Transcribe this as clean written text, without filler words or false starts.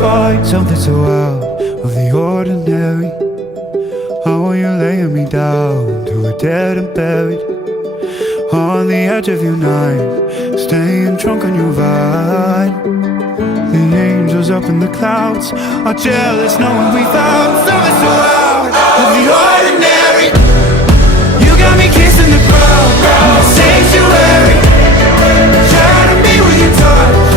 find something so out of the ordinary. How are you laying me down to a dead and buried on the edge of your night, staying drunk on your vine. The angels up in the clouds are jealous knowing we found something so out of the ordinary. You got me kissing the ground in the sanctuary, trying to be with your touch.